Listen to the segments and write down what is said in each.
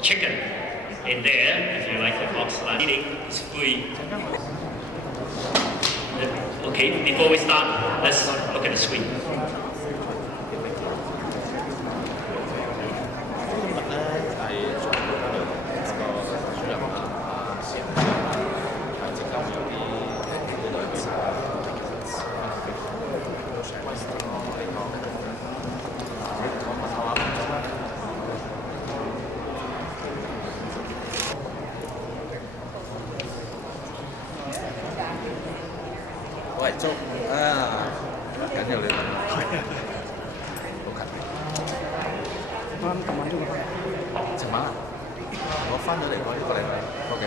Chicken in there, if you like the box lunch. Eating is free. Okay, before we start, let's look at the screen. Vậy chúc gắn nhiều lên. Chẳng má. Có phát nữa để có này này. Ok.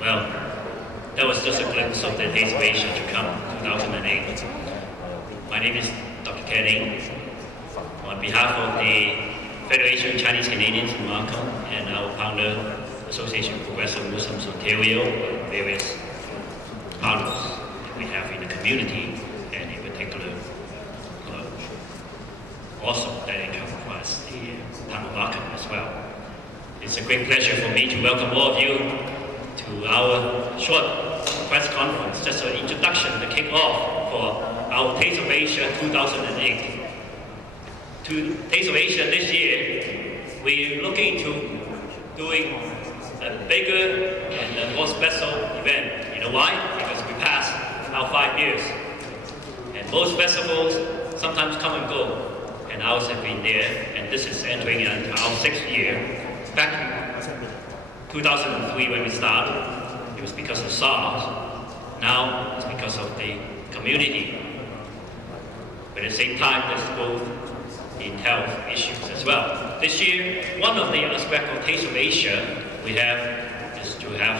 Well, that was just a glimpse of the Taste of Asia to come, 2008. My name is Dr. Kenny. On behalf of the Federation of Chinese Canadians in Markham and our founder, Association of Progressive Muslims Ontario, various partners that we have in the community, and in particular, also that encompasses the town of Markham as well. It's a great pleasure for me to welcome all of you to our short press conference, just an introduction to kick off for our Taste of Asia 2008. To Taste of Asia this year, we're looking to doing a bigger and a more special event. You know why? Because we passed our 5 years. And most festivals sometimes come and go, and ours have been there, and this is entering into our 6th year. Back 2003 when we started, it was because of SARS. Now it's because of the community. But at the same time, there's both in health issues as well. This year, one of the aspects of Taste of Asia we have is to have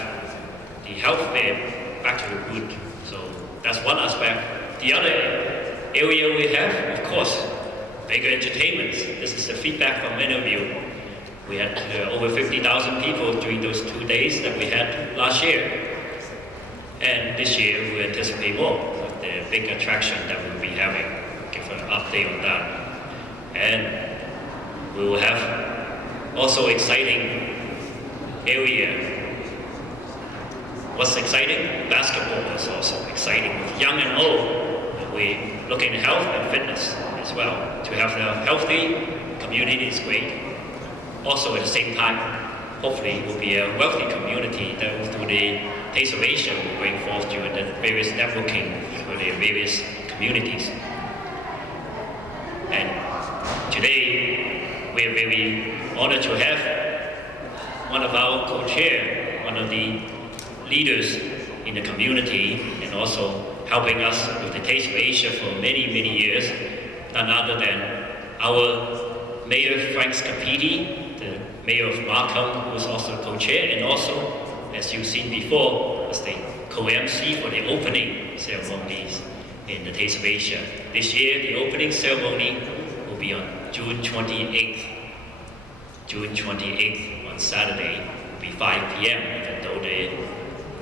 the health fair back to the root. So that's one aspect. The other area we have, of course, bigger entertainments. This is the feedback from many of you. We had over 50,000 people during those 2 days that we had last year. And this year we anticipate more with the big attraction that we'll be having. Give an update on that. And we will have also exciting area. What's exciting? Basketball is also exciting. Young and old, we're looking at health and fitness as well. To have a healthy community is great. Also at the same time, hopefully it will be a wealthy community that through the Taste of Asia will bring forth during the various networking for the various communities. And today, we are very honored to have one of our co-chair, one of the leaders in the community, and also helping us with the Taste of Asia for many, many years, none other than our Mayor Frank Scapiti, the Mayor of Markham, who is also co-chair, and also, as you've seen before, as the co-MC for the opening ceremonies in the Taste of Asia. This year, the opening ceremony will be on June 28th. June 28th on Saturday will be 5 p.m. even though the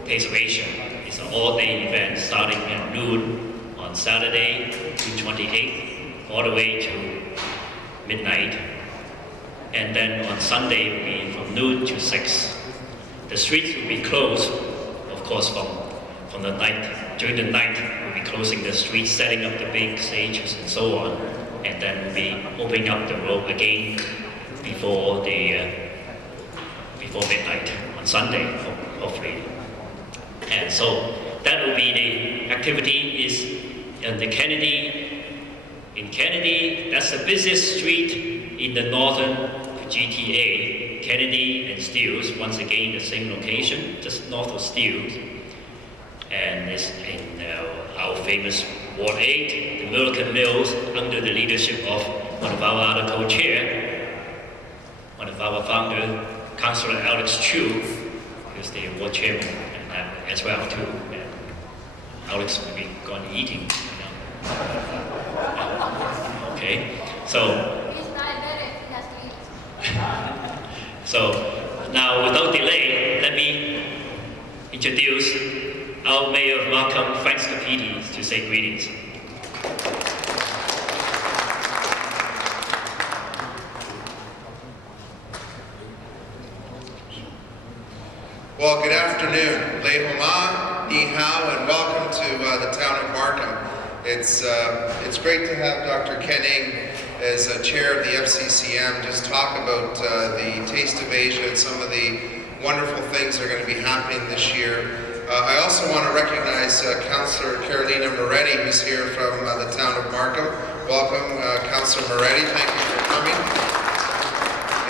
Taste of Asia is an all-day event starting at noon on Saturday, June 28th, all the way to midnight. And then on Sunday will be from noon to 6. The streets will be closed, of course, from the night. During the night, we'll be closing the streets, setting up the big stages and so on. And then we'll be opening up the road again before midnight on Sunday, hopefully. And so that will be the activity is in Kennedy, that's the busiest street in the northern GTA, Kennedy and Steeles, once again the same location, just north of Steeles. And it's in our famous Ward 8, the Milliken Mills, under the leadership of one of our other co-chair, one of our founder, Councillor Alex Chu, who's the ward chairman, and as well too. And Alex will be gone eating. Okay, so. He's diabetic, he has to eat. So now, without delay, let me introduce our Mayor of Markham, Frank Scapiti, to say greetings. Well, good afternoon. Lei Homa, Ni Hao, and welcome to the town of Markham. It's great to have Dr. Ken Ng as chair of the FCCM just talk about the Taste of Asia and some of the wonderful things that are going to be happening this year. I also want to recognize Councillor Carolina Moretti, who's here from the town of Markham. Welcome, Councillor Moretti. Thank you for coming.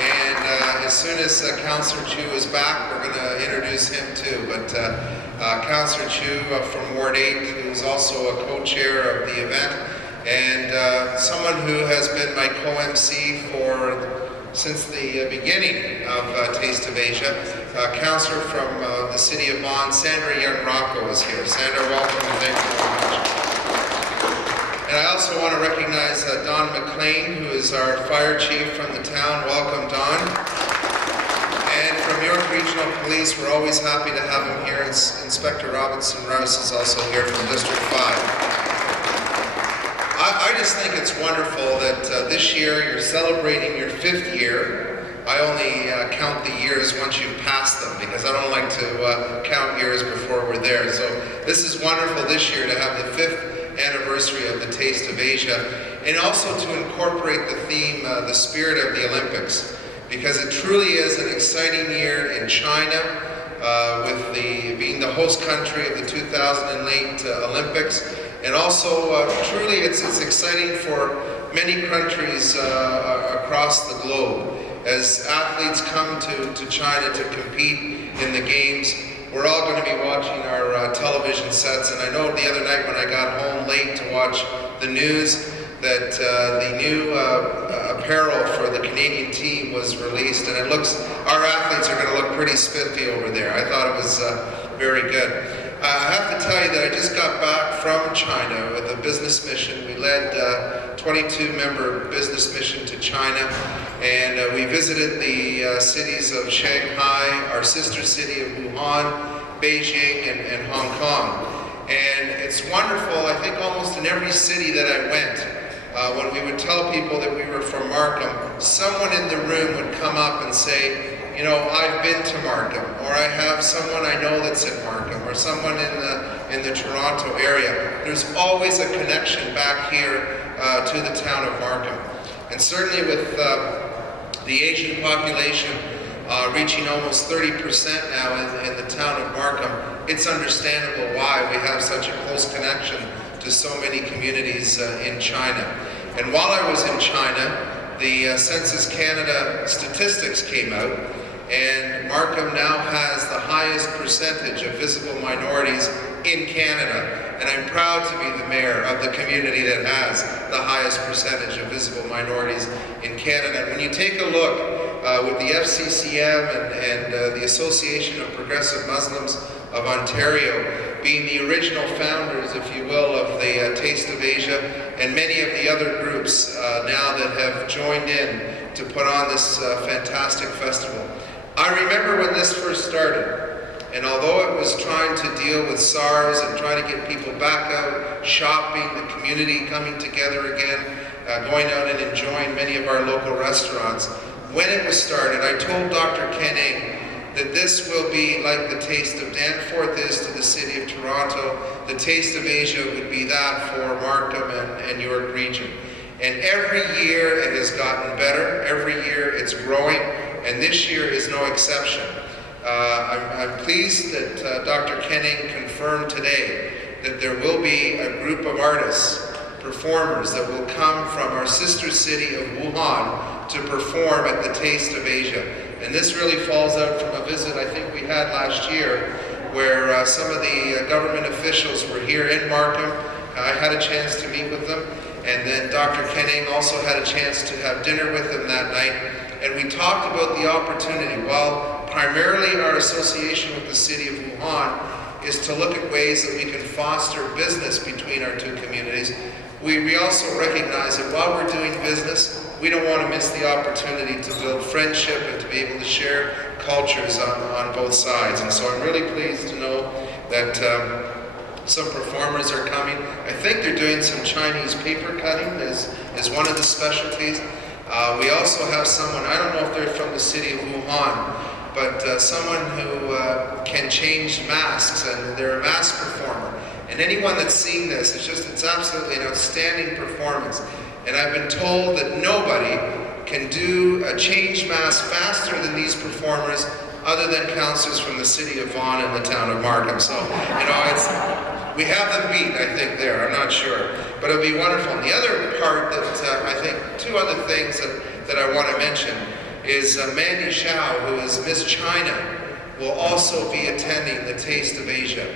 And as soon as Councillor Chu is back, we're going to introduce him too. But Councillor Chu from Ward 8, who's also a co-chair of the event, and someone who has been my co-MC since the beginning of Taste of Asia. Councillor from the city of Vaughan, Sandra Young-Rocco is here. Sandra, welcome and thank you very much. And I also want to recognize Don McLean, who is our fire chief from the town. Welcome, Don. And from York Regional Police, we're always happy to have him here. Inspector Robinson Rouse is also here from District 5. I just think it's wonderful that this year you're celebrating your 5th year. I only count the years once you've passed them because I don't like to count years before we're there. So this is wonderful this year to have the 5th anniversary of the Taste of Asia, and also to incorporate the theme, the spirit of the Olympics, because it truly is an exciting year in China with being the host country of the 2008 Olympics. And also, truly, it's exciting for many countries across the globe. As athletes come to China to compete in the games, we're all going to be watching our television sets. And I know the other night when I got home late to watch the news that the new apparel for the Canadian team was released, and it looks, our athletes are going to look pretty spiffy over there. I thought it was very good. I have to tell you that I just got back from China with a business mission. We led a 22-member business mission to China, and we visited the cities of Shanghai, our sister city of Wuhan, Beijing, and Hong Kong. And it's wonderful, I think almost in every city that I went, when we would tell people that we were from Markham, someone in the room would come up and say, you know, I've been to Markham, or I have someone I know that's in Markham, or someone in the Toronto area. There's always a connection back here to the town of Markham. And certainly with the Asian population reaching almost 30% now in the town of Markham, it's understandable why we have such a close connection to so many communities in China. And while I was in China, the Census Canada statistics came out, and Markham now has the highest percentage of visible minorities in Canada. And I'm proud to be the mayor of the community that has the highest percentage of visible minorities in Canada. When you take a look with the FCCM and the Association of Progressive Muslims of Ontario being the original founders, if you will, of the Taste of Asia, and many of the other groups now that have joined in to put on this fantastic festival. I remember when this first started, and although it was trying to deal with SARS and trying to get people back out shopping, the community coming together again, going out and enjoying many of our local restaurants, when it was started, I told Dr. Kenning that this will be like the Taste of Danforth is to the city of Toronto. The Taste of Asia would be that for Markham and York region. And every year it has gotten better. Every year it's growing, and this year is no exception. I'm pleased that Dr. Kenning confirmed today that there will be a group of artists, performers that will come from our sister city of Wuhan to perform at the Taste of Asia. And this really falls out from a visit I think we had last year where some of the government officials were here in Markham. I had a chance to meet with them, and then Dr. Kenning also had a chance to have dinner with them that night. And we talked about the opportunity. While primarily our association with the city of Wuhan is to look at ways that we can foster business between our two communities, we also recognize that while we're doing business, we don't want to miss the opportunity to build friendship and to be able to share cultures on both sides. And so I'm really pleased to know that some performers are coming. I think they're doing some Chinese paper cutting is one of the specialties. We also have someone, I don't know if they're from the city of Wuhan, but someone who can change masks, and they're a mask performer. And anyone that's seen this, it's absolutely an outstanding performance. And I've been told that nobody can do a change mask faster than these performers other than councillors from the city of Vaughan and the town of Markham. So, we have them beat, I think, there. I'm not sure. But it'll be wonderful. And the other part that I think, two other things that I want to mention is Mandy Shao, who is Miss China, will also be attending the Taste of Asia.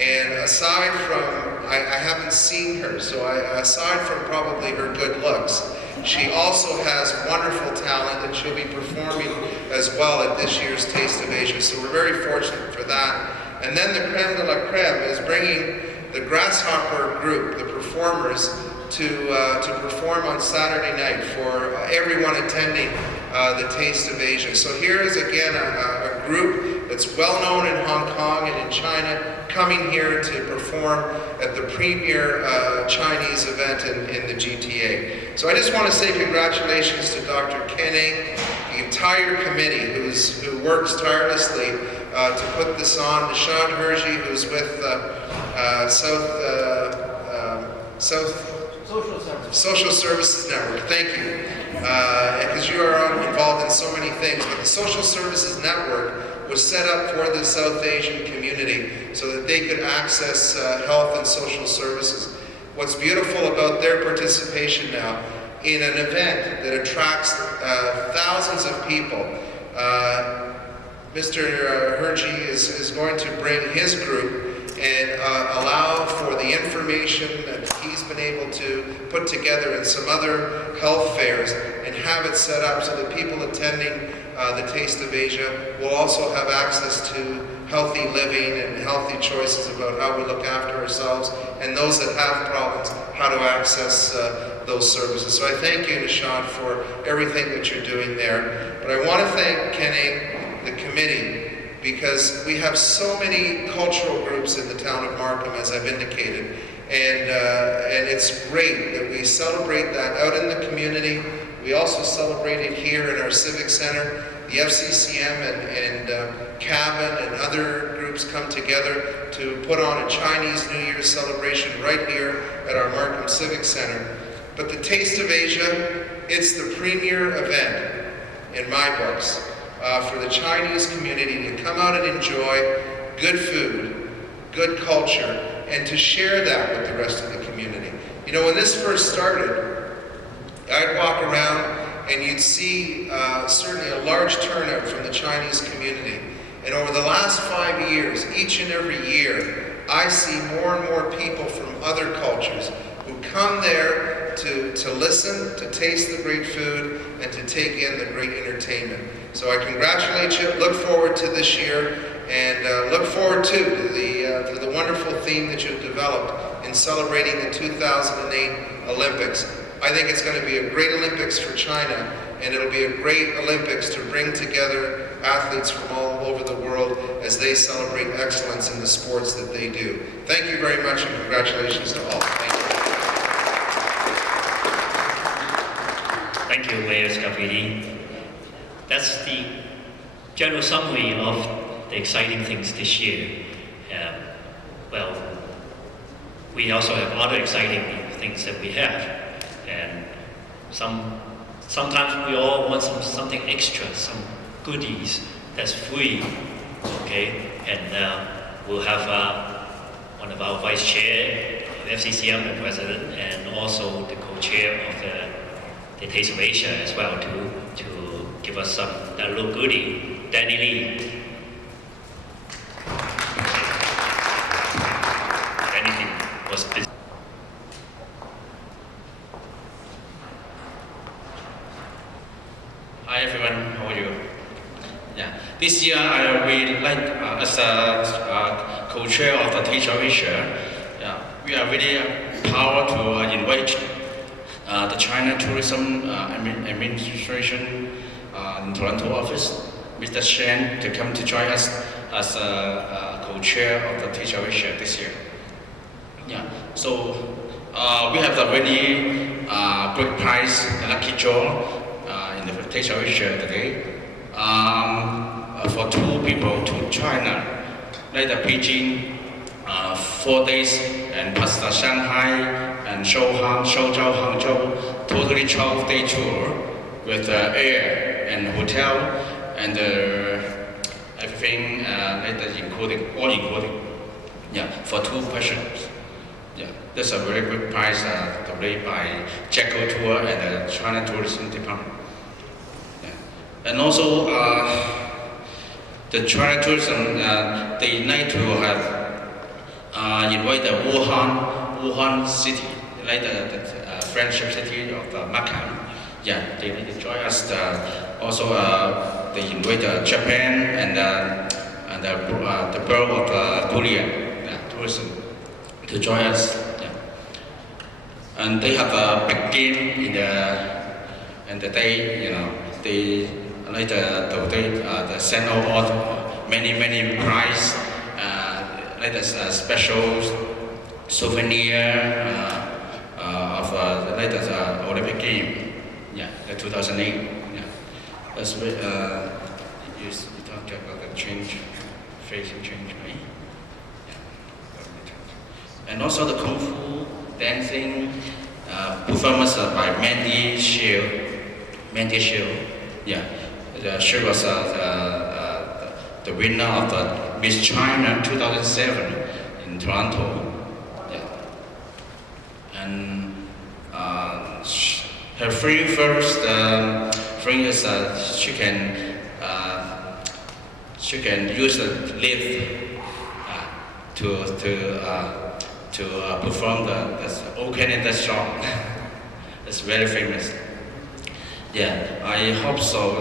And aside from, I haven't seen her, so aside from probably her good looks, she also has wonderful talent, and she'll be performing as well at this year's Taste of Asia. So we're very fortunate for that. And then the creme de la creme is bringing the Grasshopper group, the performers, to perform on Saturday night for everyone attending the Taste of Asia. So here is again a group that's well known in Hong Kong and in China, coming here to perform at the premier Chinese event in the GTA. So I just want to say congratulations to Dr. Kenning, the entire committee who works tirelessly to put this on, to Sean Hergy, who's with Social Services Network. Thank you. Because you are involved in so many things, but the Social Services Network was set up for the South Asian community so that they could access health and social services. What's beautiful about their participation now in an event that attracts thousands of people, Mr. Hergy is going to bring his group and allow for the information that he's been able to put together in some other health fairs and have it set up so that people attending the Taste of Asia will also have access to healthy living and healthy choices about how we look after ourselves, and those that have problems, how to access those services. So I thank you, Nishant, for everything that you're doing there. But I want to thank Kenny, the committee, because we have so many cultural groups in the town of Markham, as I've indicated, and it's great that we celebrate that out in the community. We also celebrate it here in our Civic Center. The FCCM and Cabin and other groups come together to put on a Chinese New Year celebration right here at our Markham Civic Center. But the Taste of Asia, it's the premier event, in my books, for the Chinese community to come out and enjoy good food, good culture, and to share that with the rest of the community. community. You know, when this first started, I'd walk around and you'd see certainly a large turnout from the Chinese community. And over the last 5 years, each and every year, I see more and more people from other cultures who come there to listen, to taste the great food, and to take in the great entertainment. So I congratulate you, look forward to this year, and look forward to the wonderful theme that you've developed in celebrating the 2008 Olympics. I think it's going to be a great Olympics for China, and it'll be a great Olympics to bring together athletes from all over the world as they celebrate excellence in the sports that they do. Thank you very much, and congratulations to all. Thank you. Thank you, Mayor Scafidi. That's the general summary of the exciting things this year. Well, we also have other exciting things that we have, and sometimes we all want something extra, some goodies that's free, okay? And we'll have one of our vice chair, FCCM, the president, and also the co-chair of the Taste of Asia as well to give us that little goodie, Danny Lee. Danny was busy. Hi everyone, how are you? Yeah, this year I will like as a co-chair of the Taste of Asia. Yeah, we are really proud to invite the China Tourism Administration in Toronto office, Mr. Shen, to come to join us as a co-chair of the Taste of Asia this year. Yeah, so we have a really great prize, the lucky draw in the Taste of Asia today for 2 people to China, like the Beijing 4 days, and plus the Shanghai and Shenzhen, Hangzhou, totally 12-day tour with air and hotel and everything all including. Yeah, for 2 persons. Yeah, that's a very good price paid by Jacko Tour and the China Tourism Department. Yeah. And also the China Tourism, they like to have invite the Wuhan city, like the friendship city of the Macau. Yeah, they need to join us. Also, they invite Japan and the Bureau of Korea tourism to join us. Yeah. And they have a big game in the day. You know, they like the send out many prize, like the special souvenir of the latest Olympic game. Yeah, the 2008. Yeah, that's you talk about the change, facing change, right? Yeah. And also the kung fu dancing performance by Mandy Shield. Yeah, she was the winner of the Miss China 2007 in Toronto. Yeah, and her first thing is she can use the lift to perform the Old Canada song. It's very famous. Yeah, I hope so.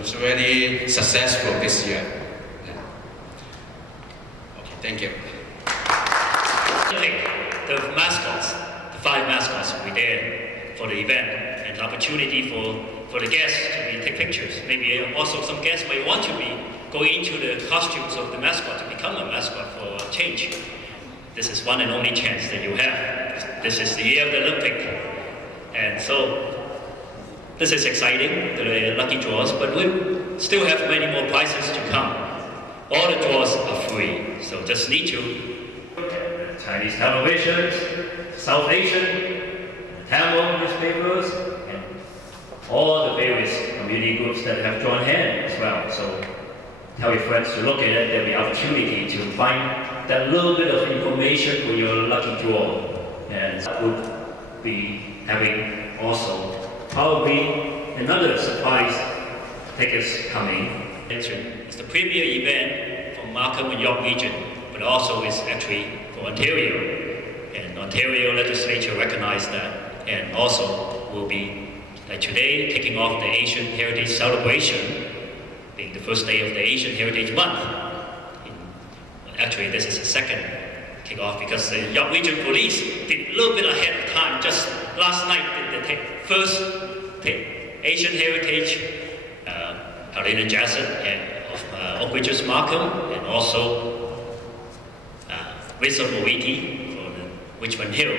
It's very successful this year. Yeah. Okay, thank you. The mascots, the 5 mascots will be there for the event, and the opportunity for the guests to take pictures. Maybe also some guests may want to be going into the costumes of the mascot to become a mascot for a change. This is one and only chance that you have. This is the year of the Olympic, and so this is exciting, the lucky draws, but we still have many more prizes to come. All the draws are free, so just need to Chinese television, South Asian, Tamil newspapers, and all the various community groups that have joined hands as well. So tell your friends to look at it. There'll be opportunity to find that little bit of information for your lucky draw. and we'll be having also probably another surprise tickets coming. It's the premier event for Markham and York region, but also it's actually for Ontario. And Ontario legislature recognized that, and also will be today kicking off the Asian Heritage Celebration, being the first day of the Asian Heritage Month. Actually, this is the second kickoff because the York Region Police did a little bit ahead of time. Just last night, did the first Asian Heritage Helena Jackson of Oak Ridges Markham, and also Rizal Moiti for the Richmond Hill.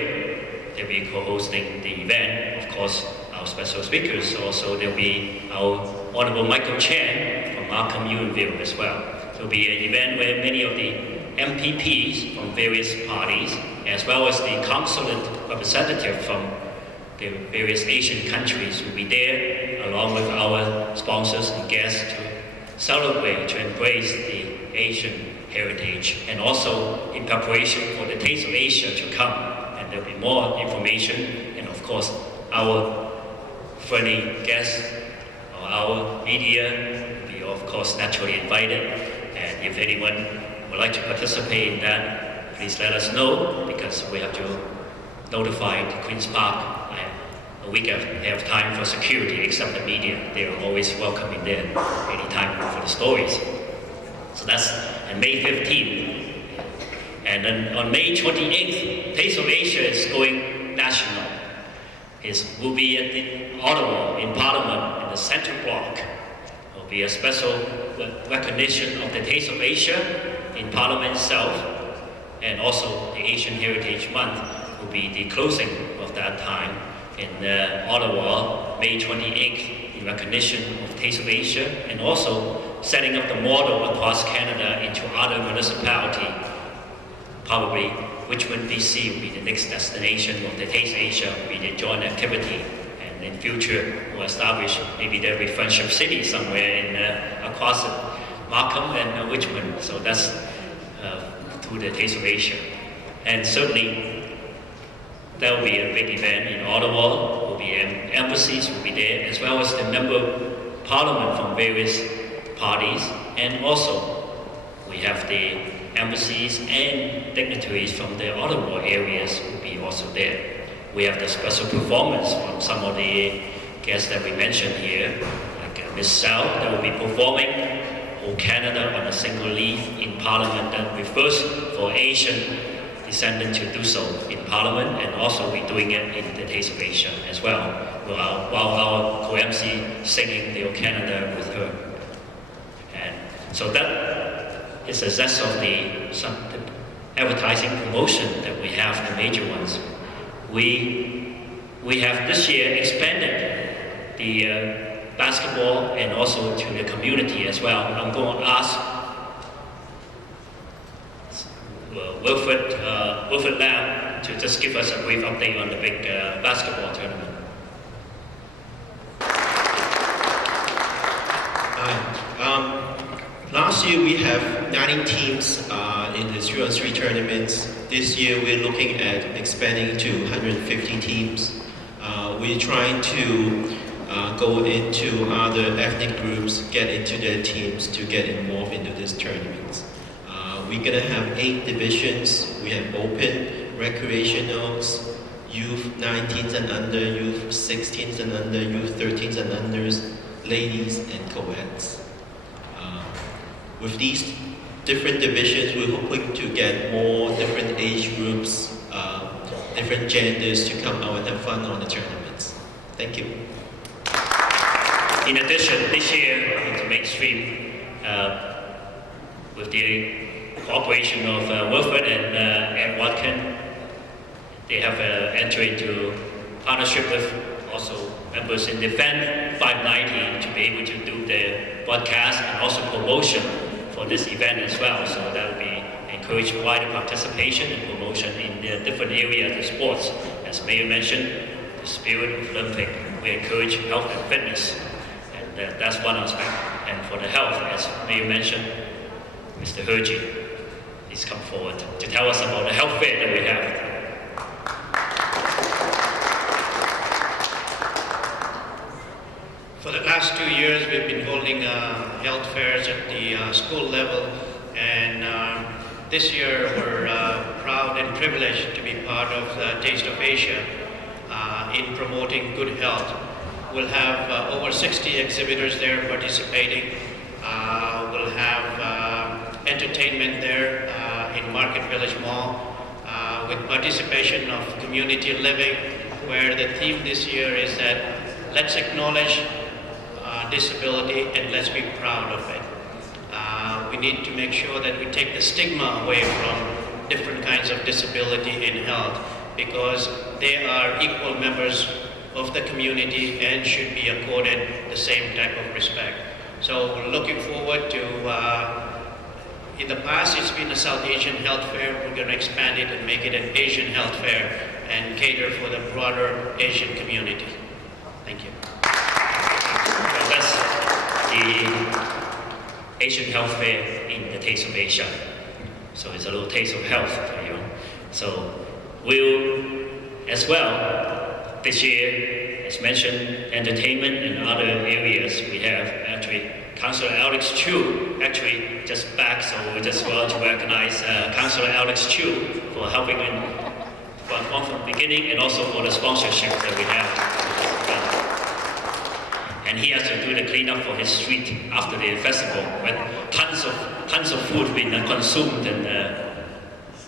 They'll be co-hosting the event. Of course, our special speakers. Also, there'll be our Honorable Michael Chan from Markham Unionville as well. It'll be an event where many of the MPPs from various parties, as well as the consulate representative from the various Asian countries will be there, along with our sponsors and guests to celebrate, to embrace the Asian heritage, and also in preparation for the Taste of Asia to come. And there'll be more information, and of course, our friendly guests or our media will be, of course, naturally invited. And if anyone would like to participate in that, please let us know, because we have to notify the Queen's Park a week ahead of time for security, except the media. They are always welcome in there anytime for the stories. So that's on May 15th. And then on May 28th, Taste of Asia is going national. It will be at the Ottawa in Parliament in the Central Block. There will be a special recognition of the Taste of Asia in Parliament itself, and also the Asian Heritage Month will be the closing of that time in Ottawa, May 28th, in recognition of Taste of Asia, and also setting up the model across Canada into other municipalities. Probably Richmond, BC will be the next destination of the Taste Asia, will be the joint activity. And in future, we'll establish maybe there'll be Friendship City somewhere in across Markham and Richmond. So that's through the Taste of Asia. And certainly, that will be a big event in Ottawa. Will be embassies will be there, as well as the member of parliament from various parties. And also, we have the embassies and dignitaries from the Ottawa areas will be also there. We have the special performance from some of the guests that we mentioned here, like Ms. Sal, that will be performing whole Canada on a single leaf in Parliament, that will be first for Asian descendant to do so in Parliament, and also be doing it in the Taste of Asia as well, while our co-MC singing the O Canada with her. And so that is a zest of the advertising promotion that we have, the major ones. We have this year expanded the basketball and also to the community as well. I'm going to ask Wilfred Lam to just give us a brief update on the big basketball tournament. Last year we have 19 teams in the 3-on-3 tournaments. This year we're looking at expanding to 150 teams. We're trying to go into other ethnic groups, get into their teams to get involved into these tournaments. We're gonna have 8 divisions. We have open, recreationals, youth 19s and under, youth 16s and under, youth 13s and unders, ladies and co-eds. With these different divisions, we're hoping to get more different age groups, different genders to come out and have fun on the tournaments. Thank you. In addition, this year, into mainstream, with the cooperation of Wilfred and Watkin, they have entered into partnership with also members in the Fan 590 to be able to do the broadcast and also promotion for this event as well. So that will be encourage wider participation and promotion in the different areas of sports. As Mayor mentioned, the spirit of Olympic, we encourage health and fitness, and that's one aspect. And for the health, as Mayor mentioned, Mr. Hergy, please come forward to tell us about the health fair that we have. past 2 years, we've been holding health fairs at the school level, and this year we're proud and privileged to be part of the Taste of Asia in promoting good health. We'll have over 60 exhibitors there participating. We'll have entertainment there in Market Village Mall with participation of community living, where the theme this year is that let's acknowledge disability and let's be proud of it. We need to make sure that we take the stigma away from different kinds of disability in health, because they are equal members of the community and should be accorded the same type of respect. So we're looking forward to, in the past it's been a South Asian health fair. We're going to expand it and make it an Asian health fair and cater for the broader Asian community. Thank you. Well, that's the Asian health fair in the Taste of Asia. So it's a little taste of health for you. So we'll, as well, this year, as mentioned, entertainment and other areas, we have actually Councillor Alex Chu actually just back, so we just want to recognize Councillor Alex Chu for helping from the beginning and also for the sponsorship that we have. And he has to do the cleanup for his street after the festival when tons of food been consumed. And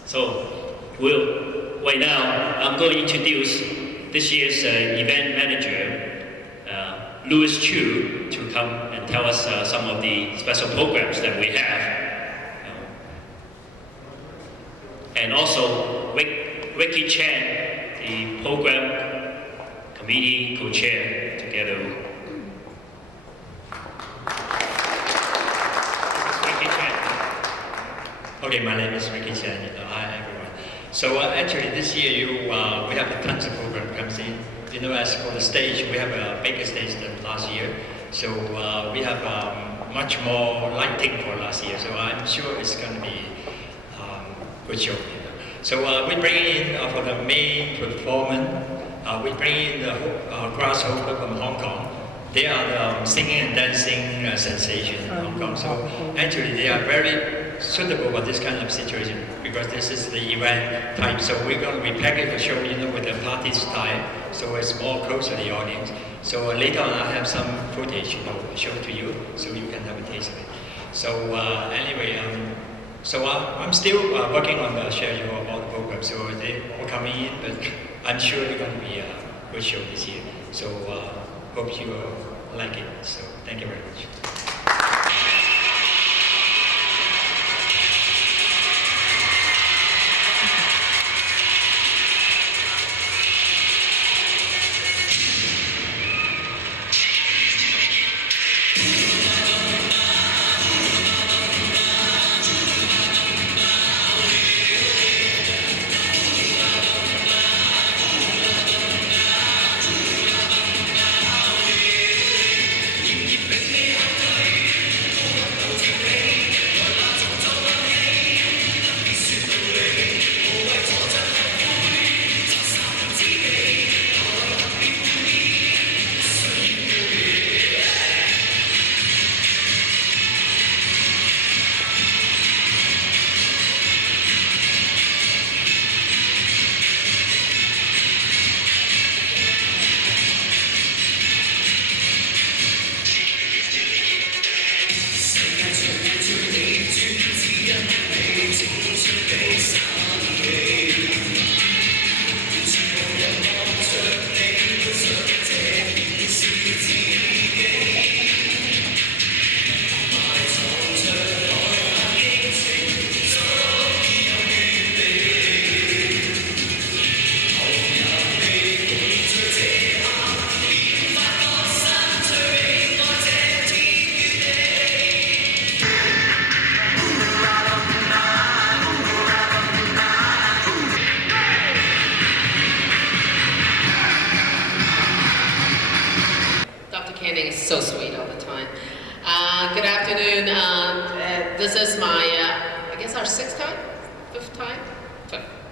so right now I'm going to introduce this year's event manager, Louis Chu, to come and tell us some of the special programs that we have. And also Ricky Chan, the program committee co-chair, together with Ricky Chan. Okay, my name is Ricky Chan. Hi everyone. So actually this year we have tons of program comes in. You know, as for the stage, we have a bigger stage than last year. So we have much more lighting for last year. So I'm sure it's going to be good show. So we bring in for the main performance, we bring in the grasshopper from Hong Kong. They are the singing and dancing sensation in Hong Kong. So actually they are very suitable for this kind of situation because this is the event type. So we're going to repackage the show, you know, with the party style, so it's more close to the audience. So later on, I have some footage, you know, show to you, so you can have a taste of it. So anyway, so I'm still working on the schedule of all the programs. So they will come in, but I'm sure it's going to be a good show this year. So hope you like it. So thank you very much. So sweet all the time. Good afternoon. This is my, I guess our fifth time?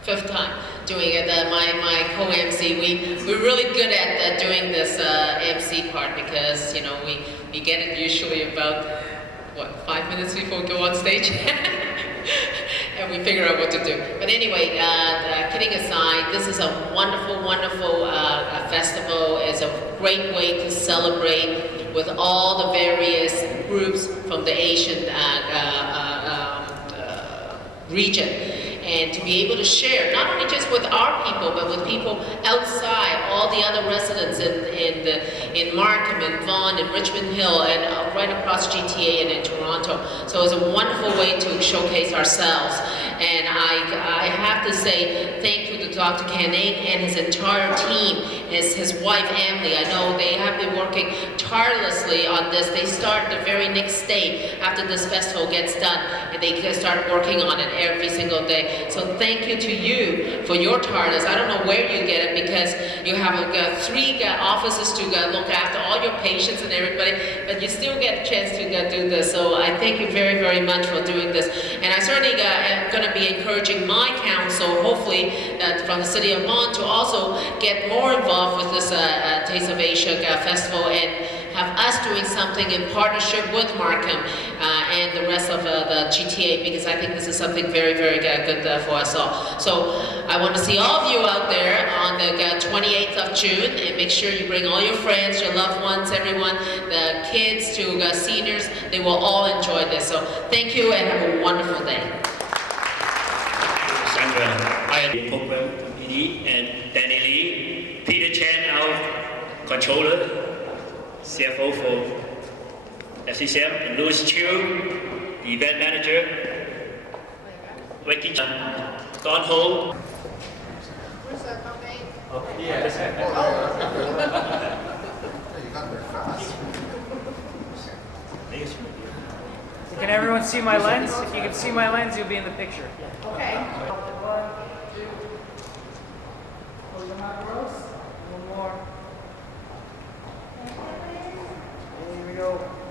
fifth time doing it. My co-MC, we're really good at doing this MC part because we get it usually about 5 minutes before we go on stage. And we figure out what to do. But anyway, kidding aside, this is a wonderful, wonderful festival. It's a great way to celebrate with all the various groups from the Asian region. And to be able to share, not only just with our people, but with people outside, all the other residents in Markham, and Vaughan, and Richmond Hill, and right across GTA and in Toronto. So it's a wonderful way to showcase ourselves. And I have to say thank you to Dr. Canning and his entire team, his wife, Emily. I know they have been working tirelessly on this. They start the very next day after this festival gets done, and they start working on it every single day. So thank you to you for your tireless. I don't know where you get it because you have 3 offices to look after all your patients and everybody, but you still get a chance to do this. So I thank you very, very much for doing this. And I certainly am going to be encouraging my council, hopefully from the City of Vaughan, to also get more involved with this Taste of Asia Festival and have us doing something in partnership with Markham and the rest of the GTA, because I think this is something very, very good for us all. So I want to see all of you out there on the 28th of June, and make sure you bring all your friends, your loved ones, everyone, the kids to seniors. They will all enjoy this. So thank you and have a wonderful day. Sandra, I program PD and Danny Lee, Peter Chan, our controller, CFO for FCCM, and Louis Chiu, the event manager, Ricky Chan, Don Ho. Where's that puppy? Can everyone see my lens? If you can see my lens, you'll be in the picture. Okay. 1, 2. Close your mouth, Rose. One more. Here we go.